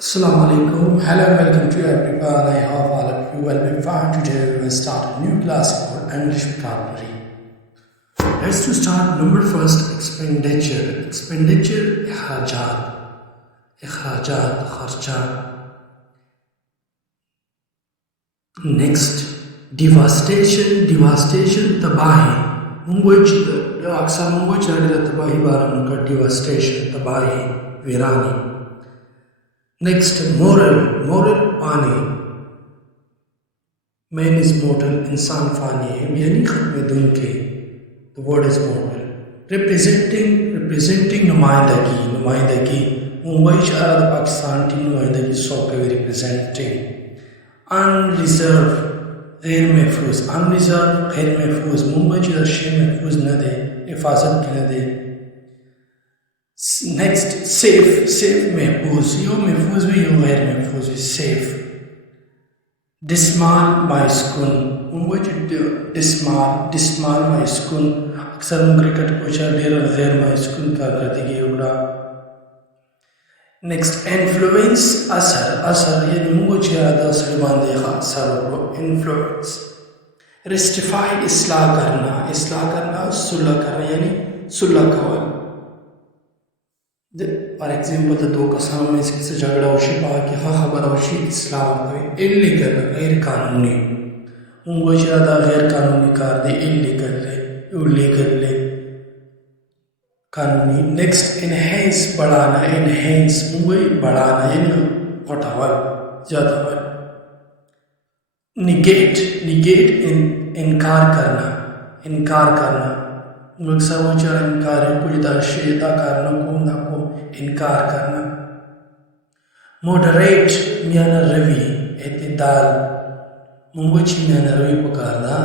Assalamu alaikum. Hello and welcome to everyone. I hope all of you will be fine. Today we will start a new class called English vocabulary. Let's to start number first expenditure. Expenditure ikhrajat kharcha. Next devastation tabahi. अक्सर मुंबई चला तबाही बारह का devastation तबाही वीरानी. Next, moral पानी. Man is mortal, इंसान फानी है, यानी खत्म दुन के. The word is mortal. Representing नुमाइंदगी. मुंबई शहर पाकिस्तान की नुमाइंदगी 100 के representing. Unreserved गैर महफूज. मुंबई शहर शे महफूज न दे, हिफाजत की न दे. Next, safe महफूज. यो महफूज भी यो गैर महफूज भी. safe. डिस्माल माइस्कुन. मुंबई डिस्माल माइस्कुन. अक्सर क्रिकेट कोचा डेर गैर माइस्कुन का करती होगा. नेक्स्ट, इन्फ्लुएंस असर यानी मुंबई ज़्यादा असर बांधे असर को इन्फ्लुएंस. रेस्टिफाई इस्लाह करना सुलह करना यानी सुलह कवल. फॉर एग्जाम्पल दो कसाम में इससे झगड़ा होशी पा कि खबर होशी इस्लाम इलीगल गैर कानूनी. मुंबई ज़्यादा गैर कानूनी कार दे इलीगल ले कानूनी. नेक्स्ट, इनहेंस बढ़ाना. मुंबई बढ़ाना यानी घटावल ज़्यादा. निगेट इनकार करना. अक्सर वो चढ़ा इनकार है कुछ दर्शेता कारणों को इनकार करना. मॉडरेट मियाना रवि एतदाल. मुंबई ची मियाना रवि पकारना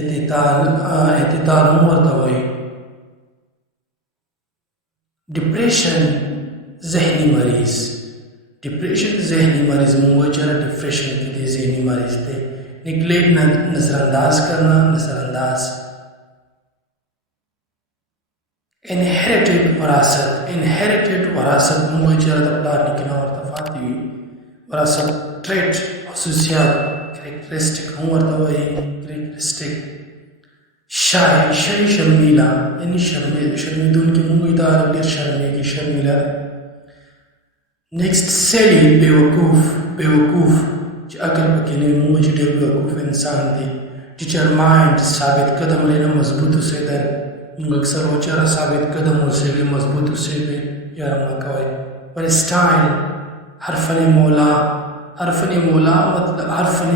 एतदाल मुर्तवई. डिप्रेशन जहनी मरीज. मुंबई चला डिप्रेशन के लिए जहनी मरीज थे. निगलेक्ट नजरअंदाज करना. इनहेरिटेड वरासत. मुंबई चला तबला निकना और तफाती हुई वरासत. ट्रेट खसूसियात कैरेक्टरिस्टिक कैरेक्टरिस्टिक. शाही शर्मीला यानी शर्मीदुन की मुंबई दार शर्मीला. नेक्स्ट, सेली बेवकूफ. अकल पकीने मुंबई जी बेवकूफ इंसान थी. डिटरमाइंड साबित कदम लेना मजबूत से दर. अक्सर वो चारा साबित कदम उसे भी मजबूत उसे भी यार मकाई. पर स्टाइल हरफनी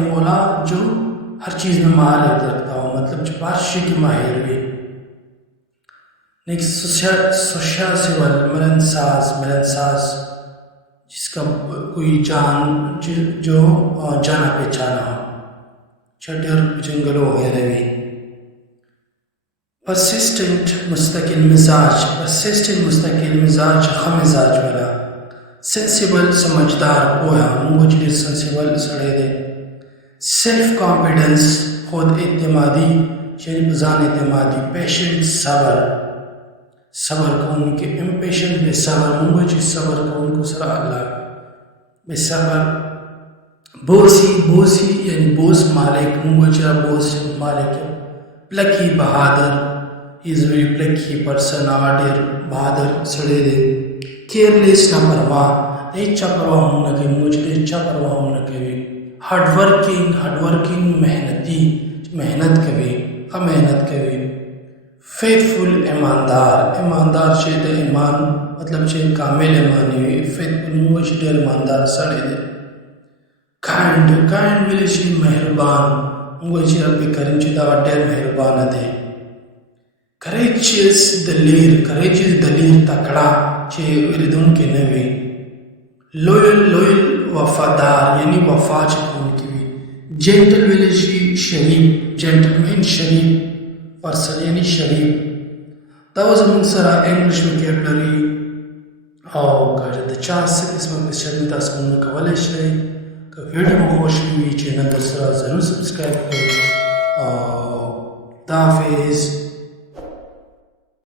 मौला जो हर चीज़ में महारत रखता हो, मतलब जो बादशाह की माहिर भी. नेक्स्ट, सोशल मिलनसाज जिसका कोई जो जाना पहचाना हो. चढ़ जंगलों वगैरह भी. persistent मुस्तकिल मिजाज. खमिजाज वाला. सेंसिबल समझदार पोया. मुझे सेंसिबल सड़े दे. सेल्फ कॉन्फिडेंस खुद एतमादी यानी बजान एतमादी. पेशेंट सबर को उनके इम्पेशेंट बेसबर. मुझे सबर को उनको सरा अल्लाह बेसबर. बोसी यानी बोस मालिक. मुझे बोस मालिक. प्लकी बहादुर. Is very plucky person. आडिर बहादुर सड़े दे. केयरलेस लापरवाह. चापरवाह होना के मुझे चापरवाह होना के भी. हार्डवर्किंग मेहनत के भी. फेथफुल ईमानदार शेद ईमान मतलब शेद कामिल ईमानी हुई. फेथफुल मुझे ईमानदार सड़े दे. काइंड मिले शी मेहरबान. मुझे रब्बी करीम चिदा डेर मेहरबान दे. करेजियस दलीर तकड़ा चे विरदुन के नवी. लॉयल वफादार यानी वफा चुकून की भी. जेंटल विलेजी शरीफ. जेंटलमैन शरीफ पर्सन यानी शरीफ. That was among Sarah English vocabulary. और the chance से इसमें क्वेश्चन था समझने का वाले शे का वीडियो में खुश हुई चैनल पर जरूर सब्सक्राइब करें. ताफीज़.